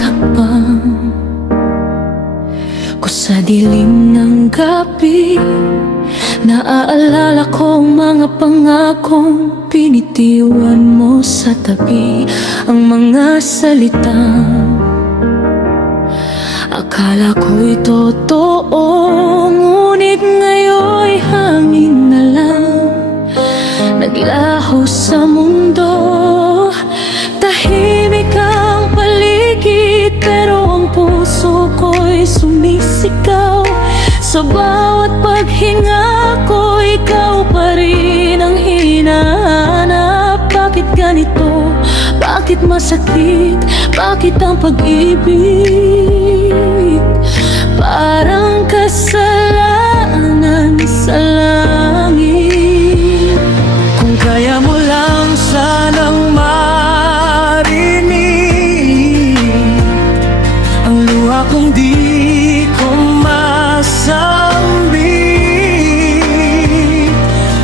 takpan ko sa dilim ng gabi. Naaalala ko ang mga pangakong pinitiwan mo sa tabi. Ang mga salitang akala ko'y totoo, ngunit ngayon'y hangin na lang, naglaho sa mundo. Tahimik ang paligid, pero ang puso ko'y sumisigaw. Sa bawat paghinga ko, ikaw pa rin ang hinahanap. Bakit ganito? Bakit masakit? Bakit ang pag-ibig parang kasalanan sa langit? Kung kaya mo lang sanang marinig ang luha kong di ko masambit.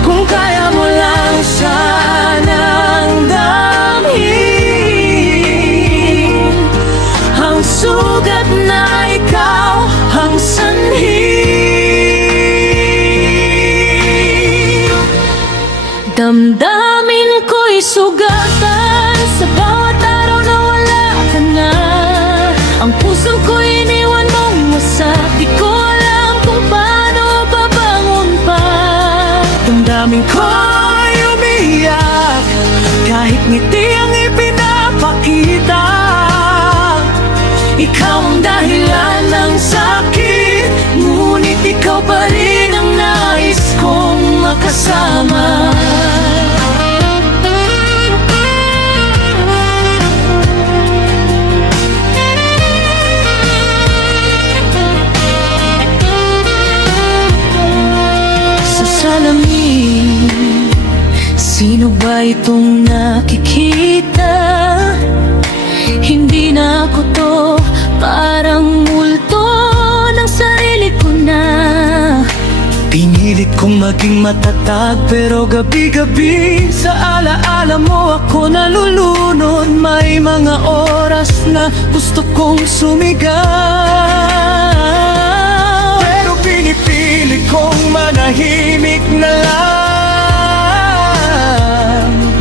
Kung kaya mo lang sanang damhin ang sugat na ikaw ang sanhi. Damdamin ko'y sugatan sa bawat araw na wala ka na. Ang puso ko'y iniwan mong wasak, di ko alam kung paano babangon pa. Damdamin ko'y umiyak, kahit ngiti ang ipinapakita. Ikaw ang dahilan ng sakit, ngunit ikaw pa rin ang nais kong makasama. Sa salamin, sino ba itong nakikita? Hindi na ako to, parang multo ng sarili ko na. Pinilit kong maging matatag, pero gabi-gabi sa alaala mo ako nalulunod. May mga oras na gusto kong sumigaw, pero pinipili kong manahimik na lang.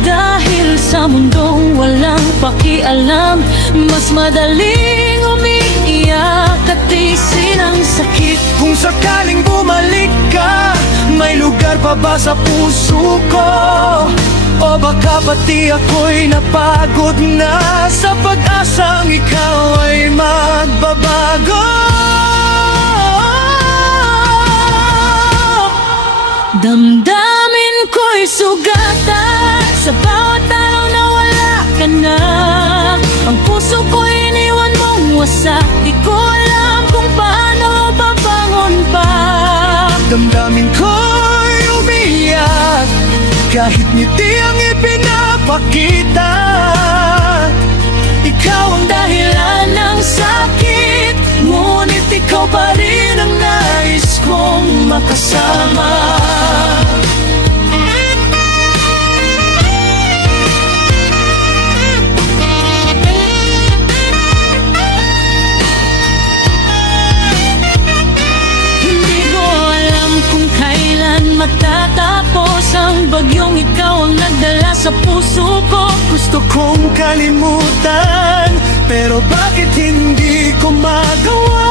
Dahil sa mundong walang pakialam, mas madaling umiiyak at tiisin ang sakit. Kung sakaling bumalik ka, may lugar pa ba sa puso ko? O baka pati ako'y napagod na sa pag-asang ikaw ay magbabago? Damdamin ko'y sugatan sa bawat araw na wala ka na. Ang puso ko'y iniwan mong wasak, di ko alam kung paano babangon pa. Damdamin ko'y umiyak, kahit ngiti ang ipinapakita. Ikaw ang dahilan ng sakit, ngunit ikaw pa rin ang nais kong makasama. Matatapos ang bagyong ikaw ang nagdala sa puso ko. Gusto kong kalimutan, pero bakit hindi ko magawa?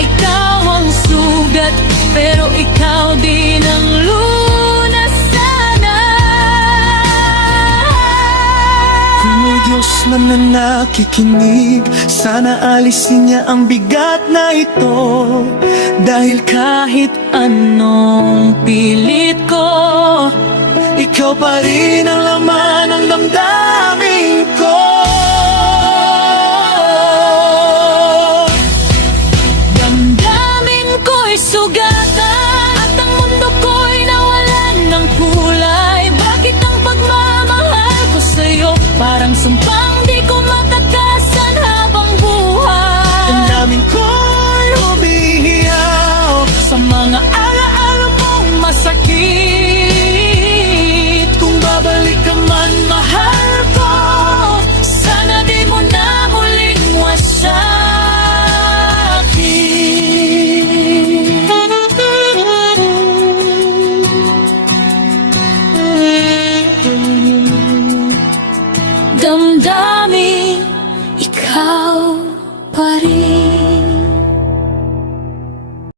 Ikaw ang sugat, pero ikaw din ang lunas sana. Kung may Diyos man na nakikinig, sana alisin niya ang bigat na ito. Dahil kahit anong pilit ko, ikaw pa rin ang laman ng damdamin ko. Damdamin ko'y sugatan at ang mundo ko'y nawalan ng kulay. Bakit ang pagmamahal ko sa'yo parang sumpa